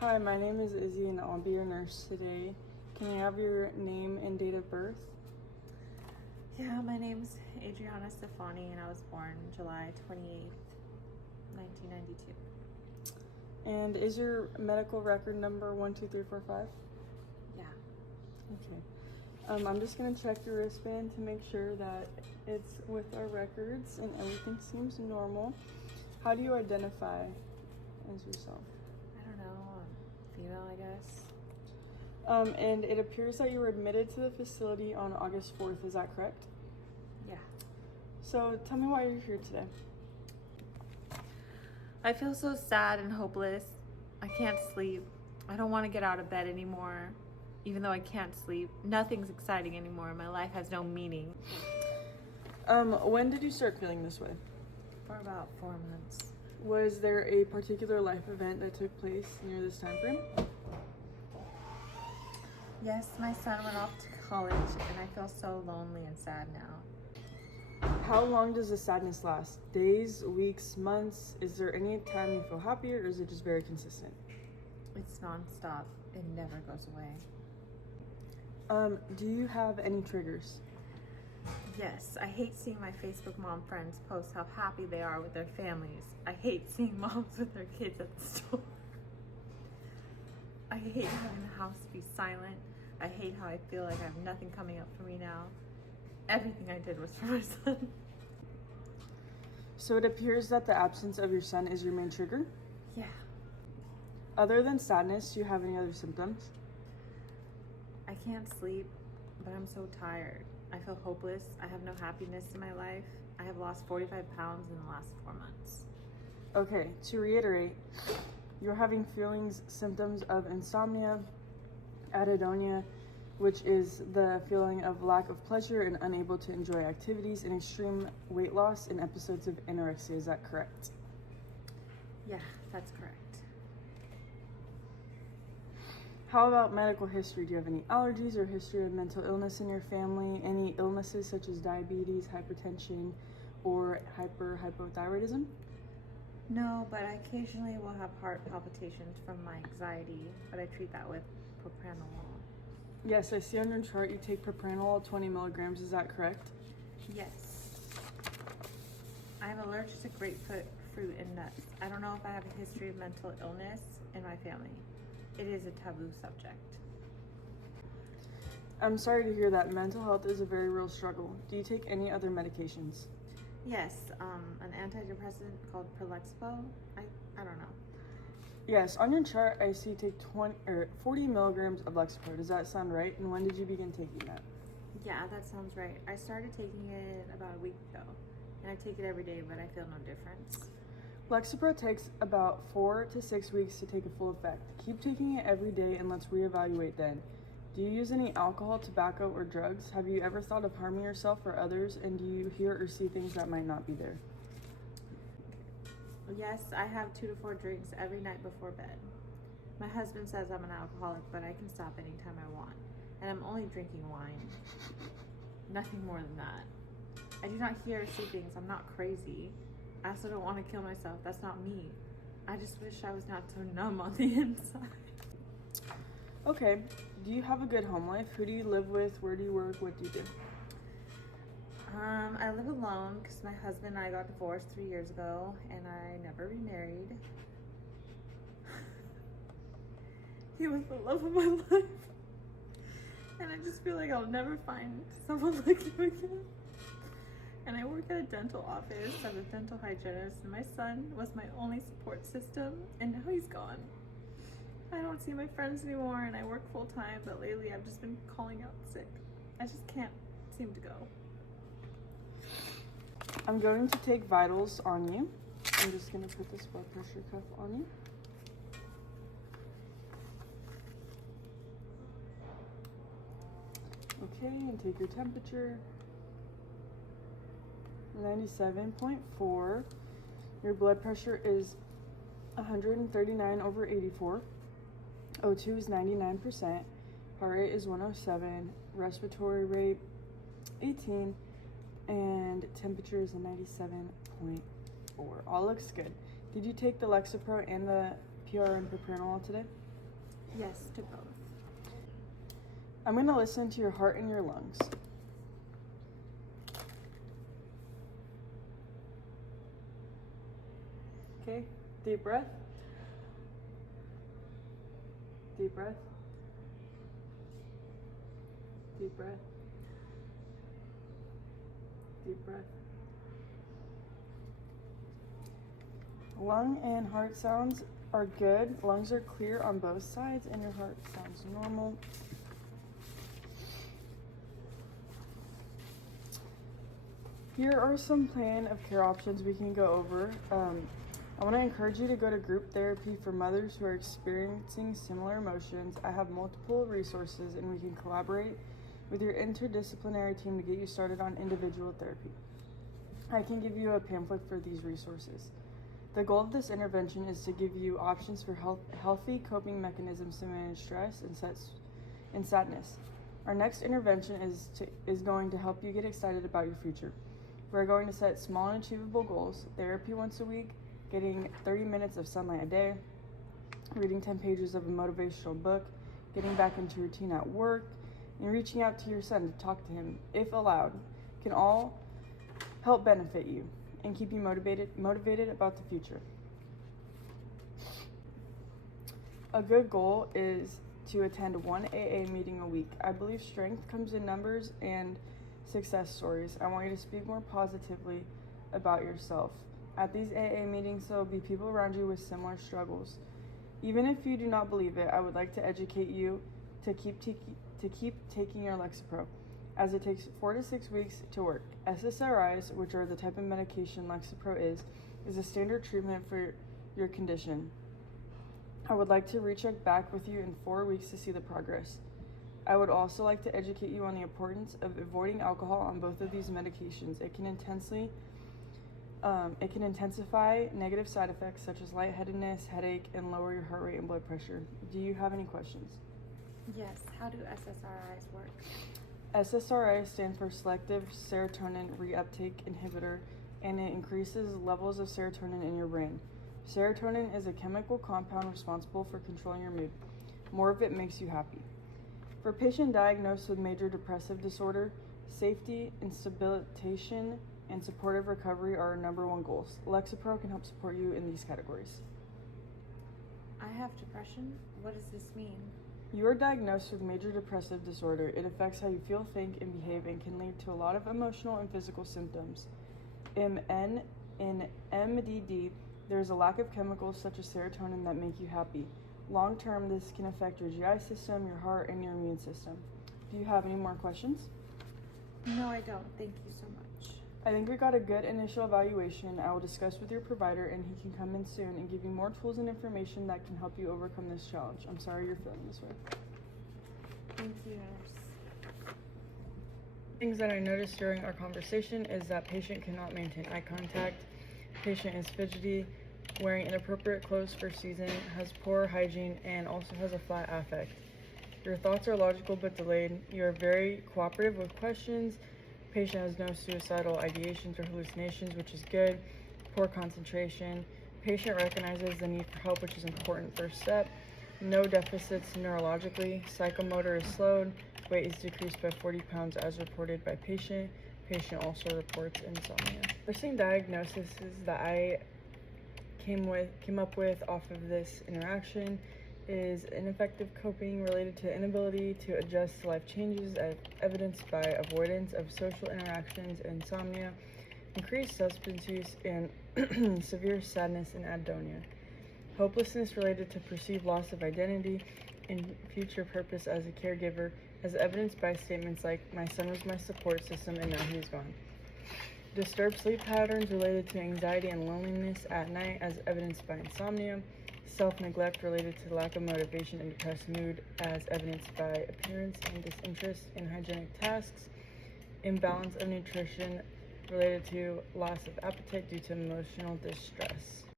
Hi, my name is Izzy and I'll be your nurse today. Can I have your name and date of birth? Yeah, my name's Adriana Stefani and I was born July 28th, 1992. And is your medical record number 12345? Yeah. Okay. I'm just going to check your wristband to make sure that it's with our records and everything seems normal. How do you identify as yourself? I don't know, female, I guess. And it appears that you were admitted to the facility on August 4th, is that correct? Yeah. So tell me why you're here today. I feel so sad and hopeless. I can't sleep. I don't want to get out of bed anymore. Even though I can't sleep, nothing's exciting anymore. My life has no meaning. When did you start feeling this way? For about 4 months. Was there a particular life event that took place near this time frame? Yes, my son went off to college and I feel so lonely and sad now. How long does the sadness last? Days, weeks, months? Is there any time you feel happier or is it just very consistent? It's nonstop. It never goes away. Do you have any triggers? Yes, I hate seeing my Facebook mom friends post how happy they are with their families. I hate seeing moms with their kids at the store. I hate having the house be silent. I hate how I feel like I have nothing coming up for me now. Everything I did was for my son. So it appears that the absence of your son is your main trigger. Yeah. Other than sadness, do you have any other symptoms? I can't sleep, but I'm so tired. I feel hopeless. I have no happiness in my life. I have lost 45 pounds in the last 4 months. Okay, to reiterate, you're having feelings, symptoms of insomnia, anhedonia, which is the feeling of lack of pleasure and unable to enjoy activities, and extreme weight loss and episodes of anorexia. Is that correct? Yeah, that's correct. How about medical history? Do you have any allergies or history of mental illness in your family? Any illnesses such as diabetes, hypertension, or hypothyroidism? No, but I occasionally will have heart palpitations from my anxiety, but I treat that with propranolol. Yes, I see on your chart you take propranolol 20 milligrams. Is that correct? Yes. I am allergic to grapefruit, fruit, and nuts. I don't know if I have a history of mental illness in my family. It is a taboo subject. I'm sorry to hear that. Mental health is a very real struggle. Do you take any other medications? Yes, an antidepressant called Prolexpo. I don't know. Yes, on your chart I see you take 40 milligrams of Lexapro. Does that sound right? And when did you begin taking that? Yeah, that sounds right. I started taking it about a week ago, and I take it every day, but I feel no difference. Lexapro takes about 4 to 6 weeks to take a full effect. Keep taking it every day and let's reevaluate then. Do you use any alcohol, tobacco, or drugs? Have you ever thought of harming yourself or others? And do you hear or see things that might not be there? Yes, I have 2 to 4 drinks every night before bed. My husband says I'm an alcoholic, but I can stop anytime I want. And I'm only drinking wine. Nothing more than that. I do not hear or see things. I'm not crazy. I also don't want to kill myself. That's not me. I just wish I was not so numb on the inside. Okay, do you have a good home life? Who do you live with? Where do you work? What do you do? I live alone because my husband and I got divorced 3 years ago and I never remarried. He was the love of my life. And I just feel like I'll never find someone like him again. And I work at a dental office as a dental hygienist, and my son was my only support system, and now he's gone. I don't see my friends anymore, and I work full time, but lately I've just been calling out sick. I just can't seem to go. I'm going to take vitals on you. I'm just going to put this blood pressure cuff on you. Okay, and take your temperature. 97.4. Your blood pressure is 139/84. O2 is 99%. Heart rate is 107. Respiratory rate 18. And temperature is a 97.4. All looks good. Did you take the Lexapro and the PRN propranolol today? Yes to both. I'm going to listen to your heart and your lungs. Okay, deep breath. Deep breath. Deep breath. Deep breath. Lung and heart sounds are good. Lungs are clear on both sides, and your heart sounds normal. Here are some plan of care options we can go over. I want to encourage you to go to group therapy for mothers who are experiencing similar emotions. I have multiple resources, and we can collaborate with your interdisciplinary team to get you started on individual therapy. I can give you a pamphlet for these resources. The goal of this intervention is to give you options for healthy coping mechanisms to manage stress and sadness. Our next intervention is going to help you get excited about your future. We're going to set small and achievable goals: therapy once a week, getting 30 minutes of sunlight a day, reading 10 pages of a motivational book, getting back into routine at work, and reaching out to your son to talk to him, if allowed, can all help benefit you and keep you motivated about the future. A good goal is to attend one AA meeting a week. I believe strength comes in numbers and success stories. I want you to speak more positively about yourself. At these AA meetings, there will be people around you with similar struggles. Even if you do not believe it, I would like to educate you to keep taking your Lexapro, as it takes 4 to 6 weeks to work. SSRIs, which are the type of medication Lexapro is a standard treatment for your condition. I would like to recheck back with you in 4 weeks to see the progress. I would also like to educate you on the importance of avoiding alcohol on both of these medications. It can intensify negative side effects such as lightheadedness, headache, and lower your heart rate and blood pressure. Do you have any questions? Yes. How do SSRIs work? SSRIs stand for selective serotonin reuptake inhibitor, and it increases levels of serotonin in your brain. Serotonin is a chemical compound responsible for controlling your mood. More of it makes you happy. For a patient diagnosed with major depressive disorder, safety, instabilization, and supportive recovery are our #1 goals. Lexapro can help support you in these categories. I have depression. What does this mean? You are diagnosed with major depressive disorder. It affects how you feel, think, and behave, and can lead to a lot of emotional and physical symptoms. In MDD, there is a lack of chemicals such as serotonin that make you happy. Long term, this can affect your GI system, your heart, and your immune system. Do you have any more questions? No, I don't. Thank you so much. I think we got a good initial evaluation. I will discuss with your provider, and he can come in soon and give you more tools and information that can help you overcome this challenge. I'm sorry you're feeling this way. Thank you, nurse. Things that I noticed during our conversation is that patient cannot maintain eye contact, patient is fidgety, wearing inappropriate clothes for season, has poor hygiene, and also has a flat affect. Your thoughts are logical but delayed. You are very cooperative with questions. Patient has no suicidal ideations or hallucinations, which is good. Poor concentration. Patient recognizes the need for help, which is an important first step. No deficits neurologically. Psychomotor is slowed. Weight is decreased by 40 pounds as reported by patient. Patient also reports insomnia. First diagnosis that I came up with off of this interaction is ineffective coping related to inability to adjust to life changes, evidenced by avoidance of social interactions, insomnia, increased substance use, and severe sadness and anhedonia. Hopelessness related to perceived loss of identity and future purpose as a caregiver, as evidenced by statements like, "My son was my support system and now he's gone." Disturbed sleep patterns related to anxiety and loneliness at night, as evidenced by insomnia. Self-neglect related to lack of motivation and depressed mood, as evidenced by appearance and disinterest in hygienic tasks. Imbalance of nutrition related to loss of appetite due to emotional distress.